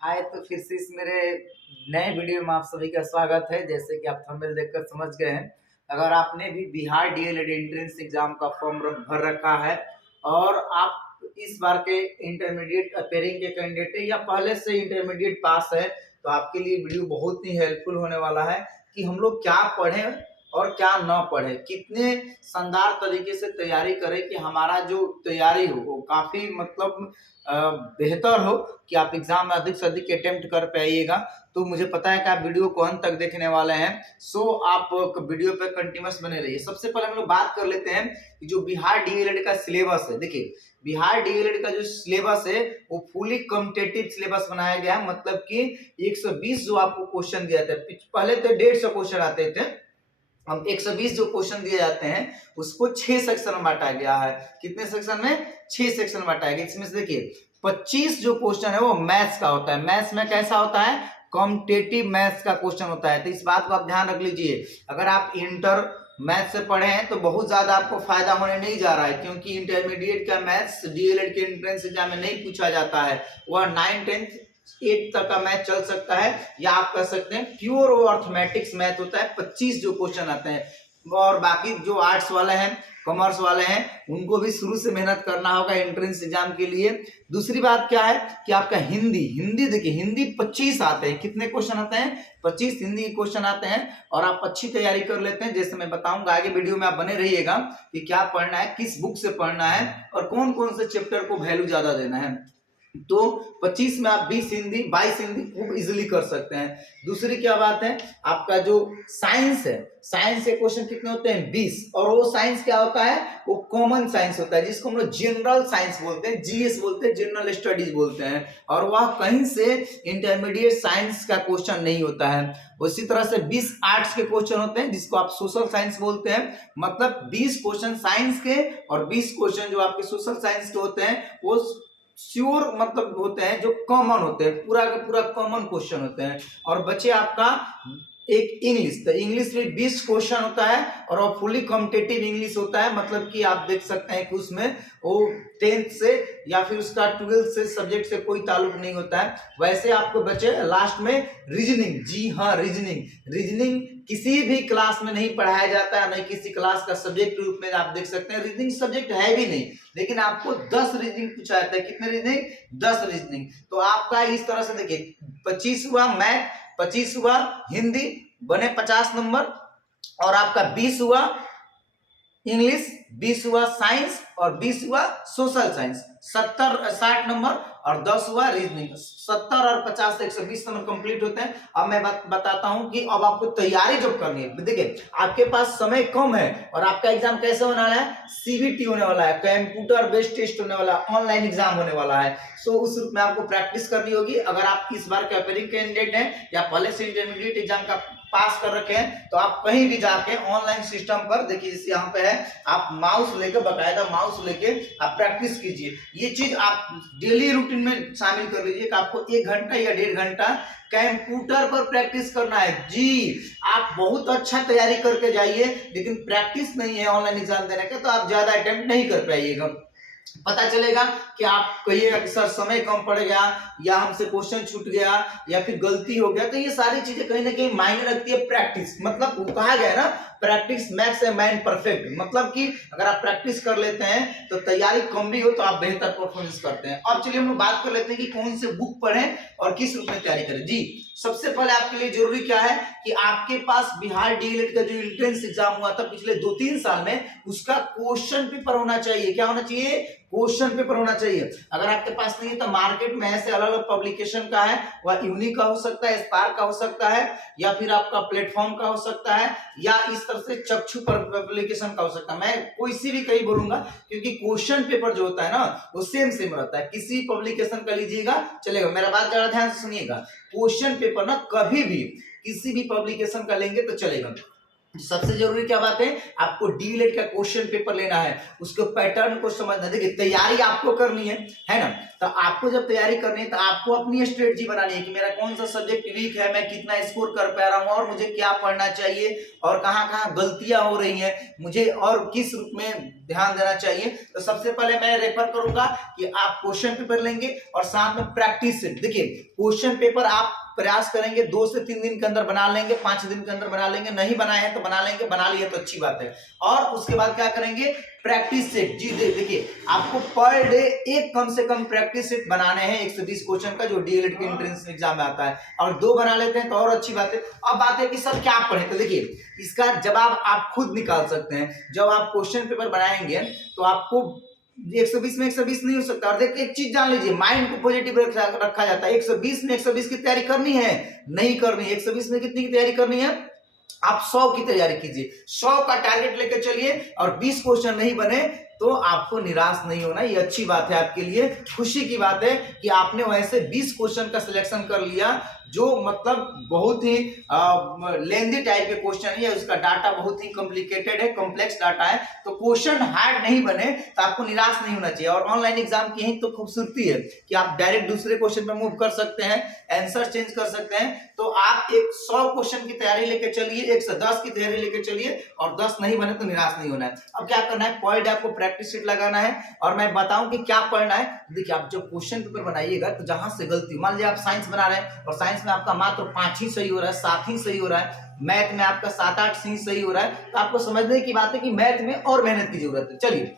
आए तो फिर से इस मेरे नए वीडियो में आप सभी का स्वागत है। जैसे कि आप थंबनेल देखकर समझ गए हैं, अगर आपने भी बिहार डीएलएड एंट्रेंस एग्जाम का फॉर्म भर रखा है और आप इस बार के इंटरमीडिएट अपेयरिंग के कैंडिडेट है या पहले से इंटरमीडिएट पास है, तो आपके लिए वीडियो बहुत ही हेल्पफुल होने वाला है कि हम लोग क्या पढ़ें और क्या न पढ़े, कितने शानदार तरीके से तैयारी करें कि हमारा जो तैयारी हो वो काफी मतलब बेहतर हो कि आप एग्जाम में अधिक से अधिक अटेम्प्ट कर पाइएगा। तो मुझे पता है कि आप वीडियो को अंत तक देखने वाले हैं, सो आप वीडियो पे कंटिन्यूअस बने रहिए। सबसे पहले हम लोग बात कर लेते हैं कि जो बिहार डीएलएड का सिलेबस है। देखिए, बिहार डीएलएड का जो सिलेबस है वो फुली कॉम्पिटिटिव सिलेबस बनाया गया है, मतलब कि 120 जो आपको क्वेश्चन दिया था, पहले तो 150 क्वेश्चन आते थे, हम 120 जो क्वेश्चन दिए जाते हैं उसको 6 सेक्शन में बांटा गया है। कितने सेक्शन में? 6 सेक्शन में बांटा गया। इसमें से देखिए 25 जो क्वेश्चन है वो मैथ्स का होता है। मैथ्स में कैसा होता है? कॉम्पिटिटिव मैथ्स का क्वेश्चन होता है। तो इस बात को आप ध्यान रख लीजिए, अगर आप इंटर मैथ्स से पढ़े हैं तो बहुत ज्यादा आपको फायदा होने नहीं जा रहा है, क्योंकि इंटरमीडिएट का मैथ्स डीएलएड के एंट्रेंस एग्जाम में नहीं पूछा जाता है। वह 9, 10, 8 तक का मैथ चल सकता है, या आप कह सकते हैं प्योर अर्थमेटिक्स मैथ होता है। 25 जो क्वेश्चन आते हैं, और बाकी जो आर्ट्स वाले हैं, कॉमर्स वाले हैं, उनको भी शुरू से मेहनत करना होगा एंट्रेंस एग्जाम के लिए। दूसरी बात क्या है कि आपका हिंदी देखिए, हिंदी 25 आते हैं। कितने क्वेश्चन आते हैं? 25 हिंदी के क्वेश्चन आते हैं, और आप अच्छी तैयारी कर लेते हैं। जैसे मैं बताऊंगा आगे वीडियो में, आप बने रहिएगा कि क्या पढ़ना है, किस बुक से पढ़ना है और कौन कौन से चैप्टर को वैल्यू ज्यादा देना है। तो 25 में आप 20 हिंदी 22 हिंदी खूब इजीली कर सकते हैं। दूसरी क्या बात है, आपका जो साइंस है, साइंस के क्वेश्चन कितने होते हैं? 20। और वो साइंस क्या होता है? वो कॉमन साइंस होता है, जिसको हम लोग जनरल साइंस बोलते हैं, जीएस बोलते हैं, जनरल स्टडीज बोलते हैं। और वह कहीं से इंटरमीडिएट साइंस का क्वेश्चन नहीं होता है। उसी तरह से 20 आर्ट्स के क्वेश्चन होते हैं, जिसको आप सोशल साइंस बोलते हैं। मतलब 20 क्वेश्चन साइंस के और 20 क्वेश्चन जो आपके सोशल साइंस के होते हैं वो श्योर मतलब होते हैं, जो कॉमन होते हैं, पूरा का पूरा कॉमन क्वेश्चन होते हैं। और बचे आपका एक इंग्लिश, तो इंग्लिश में 20 क्वेश्चन होता है और वो फुली कॉम्पिटिटिव इंग्लिश होता है। मतलब कि आप देख सकते हैं कि उसमें वो 10th से या फिर उसका 12th से सब्जेक्ट से कोई ताल्लुक नहीं होता है। वैसे आपको बचे लास्ट में रीजनिंग। जी हाँ, रीजनिंग किसी भी क्लास में नहीं पढ़ाया जाता है, नहीं किसी क्लास का सब्जेक्ट रूप में। आप देख सकते हैं रीजनिंग सब्जेक्ट है भी नहीं, लेकिन आपको 10 रीजनिंग पूछा जाता है। कितने रीजनिंग? 10 रीजनिंग। तो आपका इस तरह से देखिए, 25 हुआ मैथ, 25 हुआ हिंदी, बने 50 नंबर, और आपका 20 हुआ इंग्लिश, 20 हुआ साइंस और 20 हुआ सोशल साइंस। 60 नंबर और 10 हुआ रीजनिंग। 70 और 50 से 120 नंबर कंप्लीट होते हैं। अब मैं बताता हूं कि अब आपको तैयारी जब करनी है, देखिए आपके पास समय कम है और आपका एग्जाम कैसे होने वाला है? सीबीटी होने वाला है, कंप्यूटर बेस्ड टेस्ट होने वाला है, ऑनलाइन एग्जाम होने वाला है। सो उस रूप में आपको प्रैक्टिस करनी होगी। अगर आप इस बार के अपेयरिंग कैंडिडेट हैं या पहले से इंटरमीडिएट एग्जाम का पास कर रखे हैं, तो आप कहीं भी जाके ऑनलाइन सिस्टम पर देखिए, जैसे यहाँ पे है, आप माउस लेकर, बकायदा माउस लेके आप प्रैक्टिस कीजिए। ये चीज आप डेली रूटीन में शामिल कर लीजिए कि आपको 1 घंटा या 1.5 घंटा कंप्यूटर पर प्रैक्टिस करना है। जी, आप बहुत अच्छा तैयारी करके जाइए, लेकिन प्रैक्टिस नहीं है ऑनलाइन एग्जाम देने का, तो आप ज्यादा अटेम्प्ट नहीं कर पाइएगा। पता चलेगा कि आप कहिएगा कि सर समय कम पड़ गया, या हमसे क्वेश्चन छूट गया, या फिर गलती हो गया। तो ये सारी चीजें कहीं ना कहीं मायने रखती है प्रैक्टिस। मतलब वो कहा गया ना, practice makes a man perfect. मतलब कि अगर आप प्रैक्टिस कर लेते हैं तो तैयारी कम भी हो तो आप बेहतर परफॉर्मेंस करते हैं। अब चलिए हम लोग बात कर लेते हैं कि कौन से बुक पढ़ें और किस रूप में तैयारी करें। जी, सबसे पहले आपके लिए जरूरी क्या है कि आपके पास बिहार डीएलएड का जो एंट्रेंस एग्जाम हुआ था पिछले 2-3 साल में, उसका क्वेश्चन पेपर होना चाहिए। क्या होना चाहिए? क्वेश्चन पेपर होना चाहिए। अगर आपके पास नहीं है तो मार्केट में ऐसे अलग अलग पब्लिकेशन का है, वह यूनिक का हो सकता है, स्पार्क का हो सकता है, या फिर आपका प्लेटफॉर्म का हो सकता है, या इस तरह से चक्षु पब्लिकेशन का हो सकता है। मैं कोई सी भी कहीं बोलूंगा, क्योंकि क्वेश्चन पेपर जो होता है ना वो सेम रहता है। किसी पब्लिकेशन का लीजिएगा चलेगा, मेरा बात जरा ध्यान से सुनिएगा। क्वेश्चन पेपर ना कभी भी किसी भी पब्लिकेशन का लेंगे तो चलेगा। सबसे जरूरी क्या बात है, आपको डीएलएड का क्वेश्चन पेपर लेना है, उसके पैटर्न को समझना। देखिए तैयारी आपको करनी है ना। तो आपको जब तैयारी करनी है तो आपको अपनी स्ट्रेटजी बनानी है कि मेरा कौन सा सब्जेक्ट वीक है, मैं कितना स्कोर कर पा रहा हूं, और मुझे क्या पढ़ना चाहिए, और कहाँ कहाँ गलतियां हो रही हैं मुझे, और किस रूप में ध्यान देना चाहिए। तो सबसे पहले मैं रेफर करूंगा कि आप क्वेश्चन पेपर लेंगे और साथ में प्रैक्टिस सेट। देखिए क्वेश्चन पेपर आप प्रयास करेंगे 2 से 3 दिन के अंदर बना लेंगे, 5 दिन के अंदर बना लेंगे, नहीं बनाए हैं तो बना लेंगे, बना लिए तो अच्छी बात है। और उसके बाद क्या करेंगे, प्रैक्टिस सेट। जी देखिए आपको पर डे एक कम से कम प्रैक्टिस सेट बनाने हैं 120 क्वेश्चन का, जो डीएलएड के एंट्रेंस एग्जाम में आता है, और 2 बना लेते हैं तो और अच्छी बात है। अब बात है कि सर क्या पढ़े, तो देखिए इसका जवाब आप खुद निकाल सकते हैं। जब आप क्वेश्चन पेपर बनाएंगे तो आपको 120 में 120 नहीं हो सकता। और देखिए एक चीज जान लीजिए, माइंड को पॉजिटिव रखा जाता है। 120 में 120 की तैयारी करनी है, नहीं करनी है। 120 में कितनी की तैयारी करनी है, आप 100 की तैयारी कीजिए, 100 का टारगेट लेकर चलिए, और 20 क्वेश्चन नहीं बने तो आपको निराश नहीं होना। ये अच्छी बात है आपके लिए, खुशी की बात है कि आपने वैसे 20 क्वेश्चन का सिलेक्शन कर लिया, जो मतलब बहुत ही लेंदी टाइप के क्वेश्चन है, उसका डाटा बहुत ही कॉम्प्लिकेटेड है, कॉम्प्लेक्स डाटा है। तो क्वेश्चन हार्ड नहीं बने तो आपको निराश नहीं होना चाहिए। और ऑनलाइन एग्जाम की ही तो खूबसूरती है कि आप डायरेक्ट दूसरे क्वेश्चन पे मूव कर सकते हैं, आंसर चेंज कर सकते हैं। तो आप एक 100 क्वेश्चन की तैयारी लेके चलिए, 110 की तैयारी लेके चलिए, और 10 नहीं बने तो निराश नहीं होना है। अब क्या करना है, पर डे आपको प्रैक्टिस शीट लगाना है, और मैं बताऊं कि क्या पढ़ना है। देखिए आप जब क्वेश्चन पेपर बनाइएगा तो जहां से गलती, मान लीजिए आप साइंस बना रहे हैं और साइंस में आपका मात्र 5 ही सही हो रहा है, 7 ही सही हो रहा है, मैथ में आपका 7-8 सही हो रहा है, तो आपको समझने की बात है कि मैथ में और मेहनत की जरूरत है। चलिए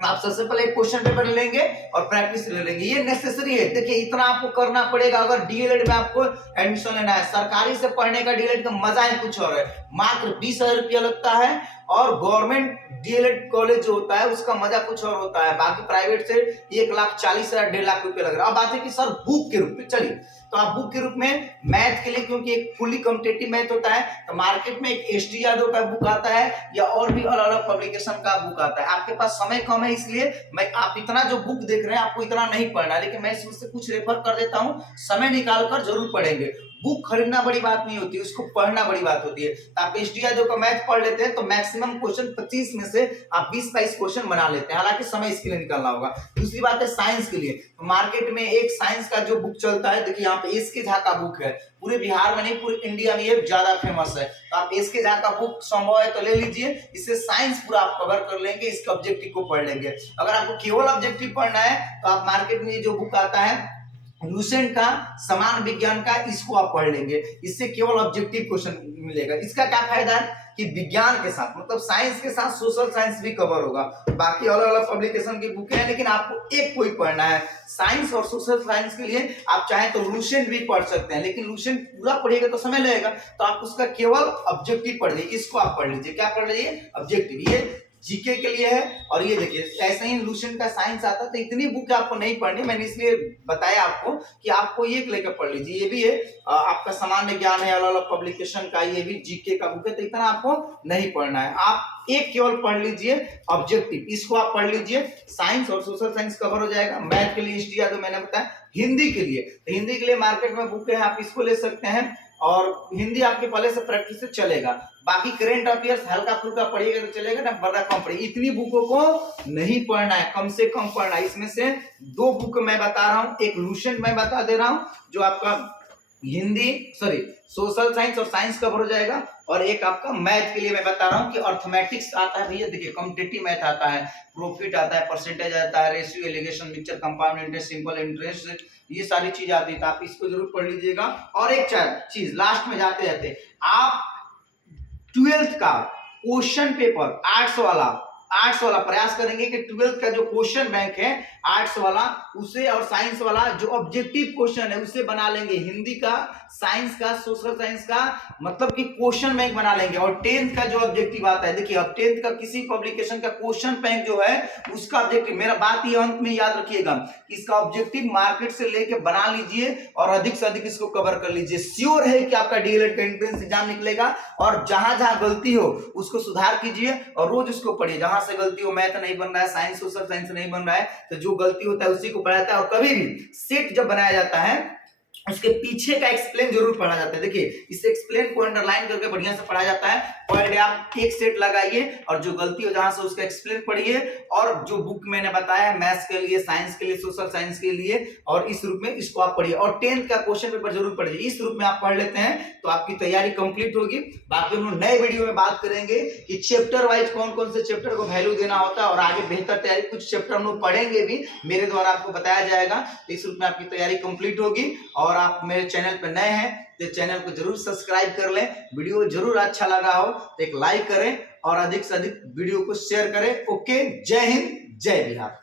आप सबसे पहले एक क्वेश्चन पेपर लेंगे और प्रैक्टिस ले लेंगे, ये नेसेसरी है। देखिए इतना आपको करना पड़ेगा अगर डीएलएड में आपको एडमिशन लेना है। सरकारी से पढ़ने का डीएलएड का मजा ही कुछ और है, मात्र 20,000 रुपया लगता है, और गवर्नमेंट डीएलएड कॉलेज जो होता है उसका मजा कुछ और होता है। बाकी प्राइवेट से 1,40,000 1.5 लाख रुपए लग रहा है। अब बात है कि सर बुक के रूप में, चलिए तो आप बुक के रूप में मैथ के लिए, क्योंकि एक फुली कॉम्पिटिटिव मैथ होता है, तो मार्केट में एक एसटी यादव का बुक आता है, या और भी अलग अलग पब्लिकेशन का बुक आता है। आपके पास समय कम है इसलिए मैं, आप इतना जो बुक देख रहे हैं आपको इतना नहीं पढ़ना, लेकिन मैं इसमें से कुछ रेफर कर देता हूं, समय निकाल कर जरूर पढ़ेंगे। बुक खरीदना बड़ी बात नहीं होती, उसको पढ़ना बड़ी बात होती है। तो आप एसटी यादव का मैथ पढ़ लेते हैं तो मैक्सिमम क्वेश्चन 25 में से आप 20-22 क्वेश्चन बना लेते हैं, हालांकि समय इसके लिए निकालना होगा। दूसरी बात है साइंस के लिए, तो मार्केट में एक साइंस का जो बुक चलता है, देखिए यहाँ पे एसके झा का बुक है, पूरे बिहार में नहीं पूरे इंडिया में ये ज्यादा फेमस है। तो आप एसके झा का बुक संभव है तो ले लीजिए, इससे साइंस पूरा आप कवर कर लेंगे, इसके ऑब्जेक्टिव को पढ़ लेंगे। अगर आपको केवल ऑब्जेक्टिव पढ़ना है तो आप मार्केट में ये जो बुक आता है लूसेंट का समान विज्ञान का, इसको आप पढ़ लेंगे, इससे केवल ऑब्जेक्टिव क्वेश्चन मिलेगा। इसका क्या फायदा है कि विज्ञान के साथ मतलब साइंस के साथ सोशल साइंस भी कवर होगा। बाकी अलग अलग पब्लिकेशन की बुक है, लेकिन आपको एक कोई पढ़ना है। साइंस और सोशल साइंस के लिए आप चाहें तो लूसेंट भी पढ़ सकते हैं, लेकिन लूसेंट पूरा पढ़िएगा तो समय लगेगा, तो आप उसका केवल ऑब्जेक्टिव पढ़ लीजिए। इसको आप पढ़ लीजिए, क्या पढ़ लीजिए, ऑब्जेक्टिव। ये जीके के लिए है। और ये देखिए ऐसे ही लूसेंट का साइंस आता है, तो इतनी बुक आपको नहीं पढ़नी, मैंने इसलिए बताया आपको कि आपको ये लेकर पढ़ लीजिए। ये भी है आपका सामान्य ज्ञान है, अलग अलग पब्लिकेशन का, ये भी जीके का बुक है, तो इतना आपको नहीं पढ़ना है। आप एक केवल पढ़ लीजिए ऑब्जेक्टिव, इसको आप पढ़ लीजिए, साइंस और सोशल साइंस कवर हो जाएगा। मैथ के लिए एसटी यादव मैंने बताया। हिंदी के लिए, तो हिंदी के लिए मार्केट में बुक है, आप इसको ले सकते हैं, और हिंदी आपके पहले से प्रैक्टिस से चलेगा। बाकी करेंट अफेयर्स हल्का फुल्का पढ़िएगा तो चलेगा ना, बड़ा कम पढ़िए। इतनी बुकों को नहीं पढ़ना है, कम से कम पढ़ना है। इसमें से 2 बुक मैं बता रहा हूं, एक लूसेंट मैं बता दे रहा हूं जो आपका सोशल साइंस और साइंस कवर हो जाएगा, और एक आपका मैथ के लिए मैं बता रहा हूं कि अर्थमेटिक्स आता है भैया। देखिए कॉम्पिटिटिव मैथ आता है, प्रॉफिट आता है, परसेंटेज आता है, ratio, alligation, mixture, compound interest, simple interest, ये सारी चीज आती है, तो आप इसको जरूर पढ़ लीजिएगा। और एक चीज लास्ट में जाते जाते, आप 12th का क्वेश्चन पेपर आर्ट्स वाला प्रयास करेंगे कि 12th का जो क्वेश्चन बैंक है आर्ट्स वाला उसे, और साइंस वाला जो ऑब्जेक्टिव क्वेश्चन है उसे बना लेंगे। हिंदी का, साइंस का, सोशल साइंस का, मतलब कि क्वेश्चन बैंक बना लेंगे। और 10th का जो ऑब्जेक्टिव आता है, देखिए अब 10th का किसी पब्लिकेशन का क्वेश्चन बैंक जो है उसका ऑब्जेक्टिव, मेरा बात ये अंत में याद रखिएगा, इसका ऑब्जेक्टिव मार्केट से लेके बना लीजिए और अधिक से अधिक इसको कवर कर लीजिए। श्योर है कि आपका डीएलएड का एंट्रेंस एग्जाम निकलेगा, और जहां जहां गलती हो उसको सुधार कीजिए और रोज उसको पढ़िए। जहां से गलती हो, मैथ नहीं बन रहा है, साइंस सोशल साइंस नहीं बन रहा है, तो जो गलती होता है उसी को पढ़ाता है। और कभी भी सेट जब बनाया जाता है उसके पीछे का एक्सप्लेन जरूर पढ़ा जाता है। देखिए इस एक्सप्लेन को अंडरलाइन करके बढ़िया से पढ़ा जाता है। पर डे आप एक सेट लगाइए और जो गलती हो जहां से उसका एक्सप्लेन पढ़िए, और जो बुक मैंने बताया मैथ्स के लिए, साइंस के लिए, सोशल साइंस के लिए, और इस रूप में इसको आप पढ़िए। और 10th का क्वेश्चन पेपर जरूर पढ़िए। इस रूप में आप पढ़ लेते हैं तो आपकी तैयारी कंप्लीट होगी। बाकी हम लोग नए वीडियो में बात करेंगे कि चैप्टर वाइज कौन कौन से चैप्टर को वैल्यू देना होता है, और आगे बेहतर तैयारी कुछ चैप्टर हम लोग पढ़ेंगे भी, मेरे द्वारा आपको बताया जाएगा। इस रूप में आपकी तैयारी कंप्लीट होगी। और आप मेरे चैनल पर नए हैं तो चैनल को जरूर सब्सक्राइब कर लें। वीडियो जरूर अच्छा लगा हो तो एक लाइक करें और अधिक से अधिक वीडियो को शेयर करें। ओके, जय हिंद, जय बिहार।